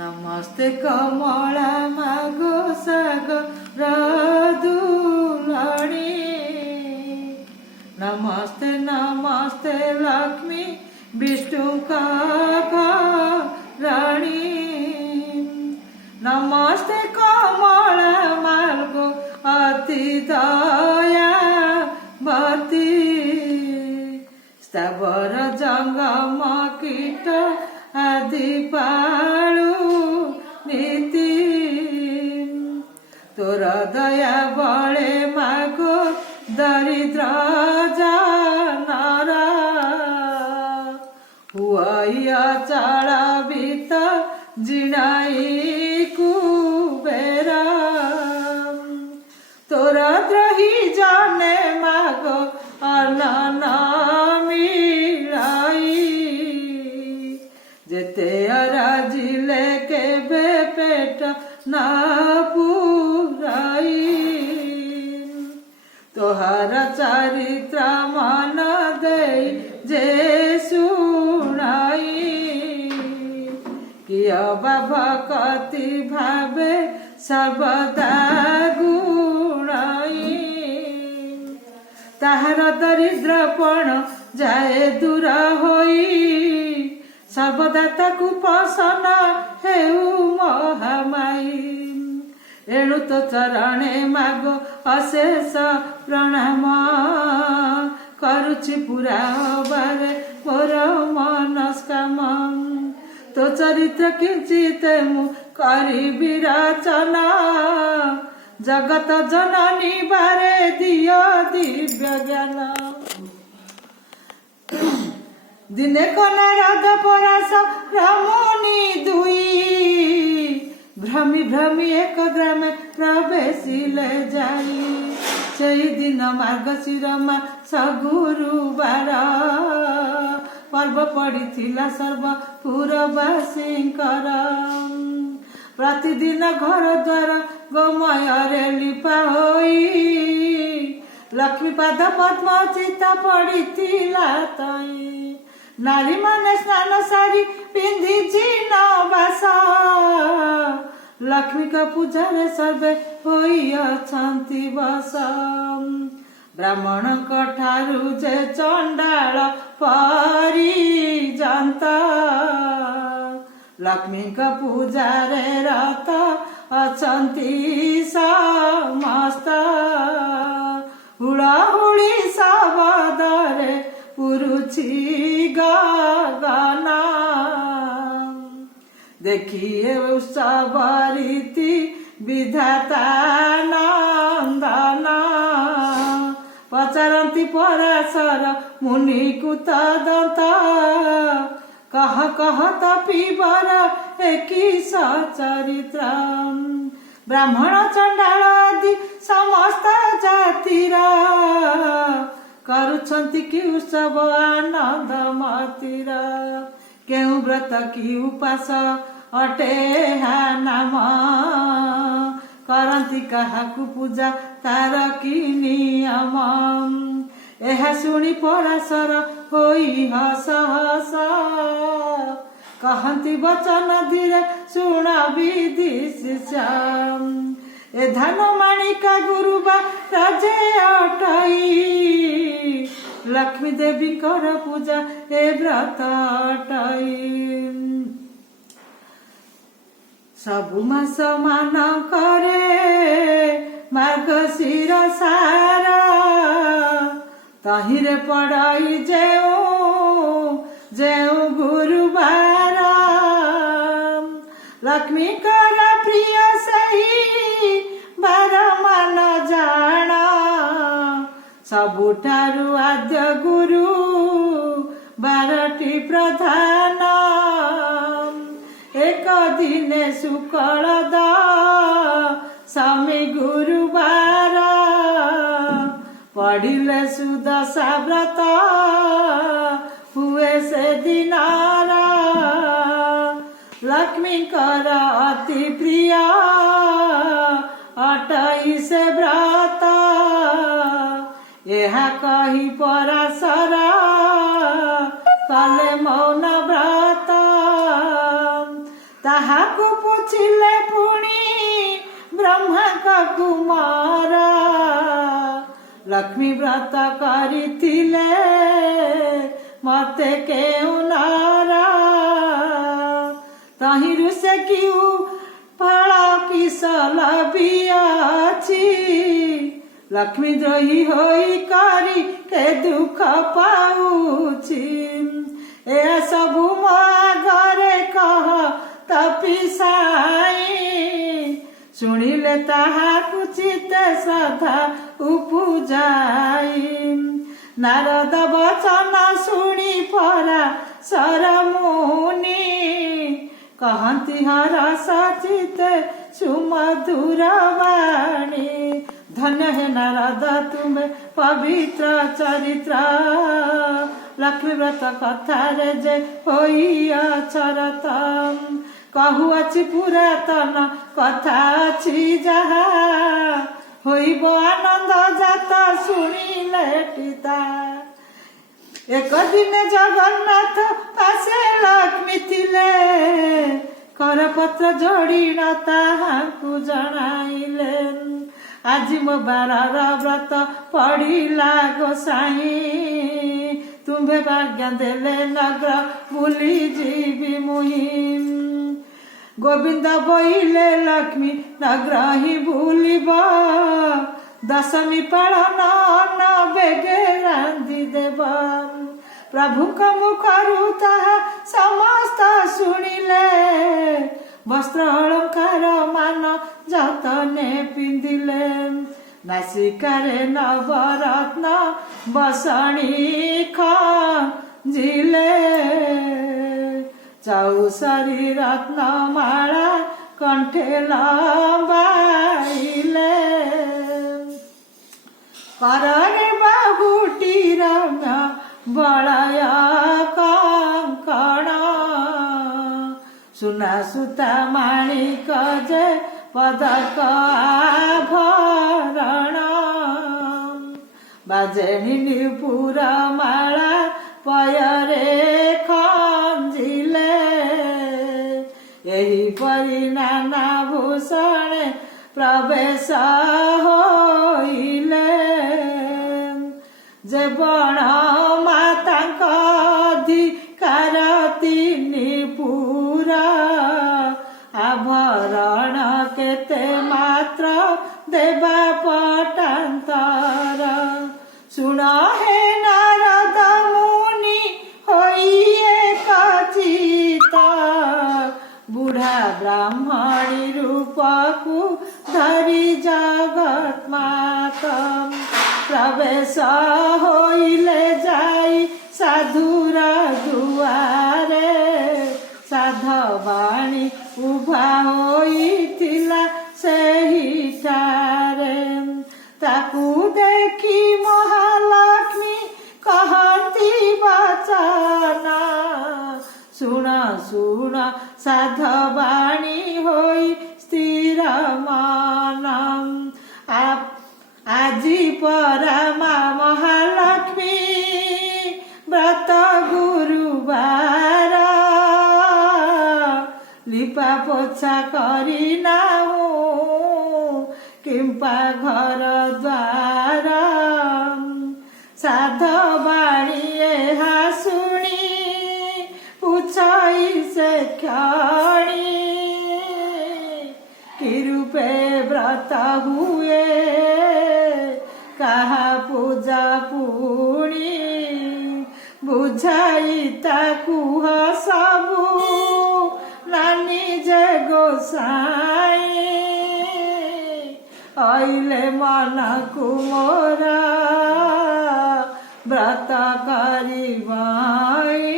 नमस्ते कमला मागो सागर दुलारी। नमस्ते नमस्ते लक्ष्मी विष्णु का रानी। नमस्ते कमला मागो अति दया बती। स्थावर जंगम कीट आदि पालू नीति। तोर दया बड़े मागो दरिद्र जानरा। हुआ चल बीत जिणाई कुबेरा। तोर द्रोही जाने मागो अनन जेते राजिले के पेट ना पुराई। तोहार चरित्र मन दे जे सुनाई। किया भक्ति भावे सर्वदा गुणाई। ताहार दरिद्रपण जाए दूर होई। सर्वदाता को पसन हेउ महामाई। एणु तो चरणे मागो अशेष प्रणाम। करुछि पूरा बारे मोर मनस्काम। तो चरित्र किंचित मु करिबि रचना। जगत जननी बारे दियो दिव्य ज्ञान। दिने कनारद परास रमणी दुई। भ्रमी भ्रमी एक ग्रामे प्रवेशिले जाई। सेई दिन मार्गशीर मास गुरुवार। पर्व पड़िथिला सर्वपुरवासींकर। प्रतिदिन घर द्वार गोमୟରେ लिपा होई। लक्ष्मी पाद पद्म चिता पड़िथिला तई। नारी माने स्नान सारी पिंधि नवास। लक्ष्मी का पूजा रे सर्वे होई अछंती बस। ब्राह्मण ठारू जे चंडाल परिजंत। लक्ष्मी का पूजा रे रत अछंती समस्त। हुड़ाहुड़ी सबदरे पुरुछि गगना। देखिए उत्सव रीति विधाता नंदना। पचारती पराशर मुनि कुत दंत। कह कह तपीबर एकी सचरित्र। ब्राह्मण चंडाल आदि समस्त जातिर। करुछंती कि उत्सव आनंद मतिर। केउ व्रत कि उपास अटे हा नाम। करंती काहाकु पूजा तार कि नियम। एहा सुनी पराशर होई हस हस। कहंती वचन धीरे सुना विधि शिष्य। ए धन माणिका गुरुबा राजे अटई। लक्ष्मी देवी कर पूजा ए व्रत अटई। सबु मास मान करे मार्गशीर सार। तहिरे पड़ई जेउ गुरुवार। लक्ष्मी कर प्रिय सही बार मान जान। सबुठारु आद्य गुरु बारटी प्रधान। एक दिने शुक्ल दशमी गुरुवार। पढ़िले सुदशा व्रत हुए से दिनार। लक्ष्मी कर अति प्रिय अटई से व्रत। यह कही पराशर कले मौन व्रत। ତାହାକୁ ପୁଛିଲେ ପୁଣି ବ୍ରହ୍ମାଙ୍କ କୁମାର ଲକ୍ଷ୍ମୀ ବ୍ରତ କରିଥିଲେ ମତେ କେଉଁ ନର ତହିଁରୁ ସେ କିଉ ଫଳ କିସ ଲଭିଅଛି ଲକ୍ଷ୍ମୀ ଦ୍ରୋହୀ ହୋଇ କରି କେ ଦୁଃଖ ପାଉଛି ଏହା ସବୁ ମୋ ଆଗରେ କହ ତପିସାଇ ଶୁଣିଲେ ତାହାକୁ ଚିତ୍ତେ ଶ୍ରଦ୍ଧା ଉପୁଜାଇ ନାରଦ ବଚନ ଶୁଣି ପରା ସରମୁନି କହନ୍ତି ହରସ ଚିତ୍ତେ ସୁମଧୁର ବାଣୀ ଧନ୍ୟ ହେ ନାରଦ ତୁମେ ପବିତ୍ର ଚରିତ୍ର ଲକ୍ଷ୍ମୀ ବ୍ରତ କଥାରେ ଯେ ହୋଇଅଛ ରତ କହୁଅଛି ପୁରାତନ କଥା ଅଛି ଯାହା ହୋଇବ ଆନନ୍ଦ ଜାତ ଶୁଣିଲେ ପିତା ଏକ ଦିନେ ଜଗନ୍ନାଥ ପାଶେ ଲକ୍ଷ୍ମୀ ଥିଲେ କରପତ୍ର ଯୋଡ଼ିଣ ତାହାଙ୍କୁ ଜଣାଇଲେ ଆଜି ମୋ ବାରର ବ୍ରତ ପଡ଼ିଲା ଗୋସାଇଁ ତୁମ୍ଭେ ଭାଗ୍ୟ ଦେଲେ ନଗର ବୁଲି ଯିବି ମୁହିଁ ଗୋବିନ୍ଦ ବୋଇଲେ ଲକ୍ଷ୍ମୀ ନଗର ହିଁ ବୁଲିବ ଦଶମୀ ପାଳନ ଅନ୍ନ ବେଗେ ରାନ୍ଧି ଦେବ ପ୍ରଭୁଙ୍କ ମୁଖରୁ ତାହା ସମସ୍ତ ଶୁଣିଲେ ବସ୍ତ୍ର ଅଳଙ୍କାର ମାନ ଯତନେ ପିନ୍ଧିଲେ ନାସିକାରେ ନବରତ୍ନ ବସଣି ଖଞ୍ଜିଲେ ଚଉସରି ରତ୍ନମାଳା କଣ୍ଠେ ଲମ୍ବାଇଲେ କରରେ ବାହୁଟି ରମ୍ୟ ବଳୟ କଙ୍କଣ ସୁନା ସୁତା ମାଣିକ ଯେ ପଦକ ଆଭରଣ ବାଜେଣି ନିପୁର ମାଳା ପୟରେ ଖଞ୍ଜିଲେ ଏହିପରି ନାନା ଭୂଷଣେ ପ୍ରବେଶ ହୋଇଲେ ଯେ ବଣ ମାତାଙ୍କ ଅଧିକାର ତିନି ପୁର ଆଭରଣ କେତେ ମାତ୍ର ଦେବା ପଟାନ୍ତର ଶୁଣ ହେ ନାରଦ ମୁନି ହୋଇ ଏକ ଚିତ ବୁଢ଼ା ବ୍ରାହ୍ମଣୀ ରୂପକୁ ଧରି ଜଗନ୍ମାତ ପ୍ରବେଶ ହୋଇଲେ ଯାଇ ସାଧୁର ଦୁଆରେ ସାଧବାଣୀ ଉଭା ହୋଇଥିଲା ସେହିଠାରେ ତାକୁ ଦେଖି ମହାଲକ୍ଷ୍ମୀ କହନ୍ତି ବଚନ ଶୁଣ ଶୁଣ ସାଧବାଣୀ ହୋଇ ସ୍ଥିର ମନ ଆଜି ପରା ମା ମହାଲକ୍ଷ୍ମୀ ବ୍ରତ ଗୁରୁବାର ଲିପା ପୋଛା କରି ନାହୁଁ କିମ୍ପା ଘର ଦ୍ୱାର ସାଧବାଣୀ ଏହା ଶୁଣି ପୁଛଇ ସେ କ୍ଷଣି କି ରୂପେ ବ୍ରତ ହୁଏ କାହା ପୂଜା ପୁଣି ବୁଝାଇ ତାକୁ ସବୁ ନାନୀ ଯେ ଗୋସାଇଁ ଅଇଲେ ମନକୁ ମୋର ବ୍ରତ କରିବାଇ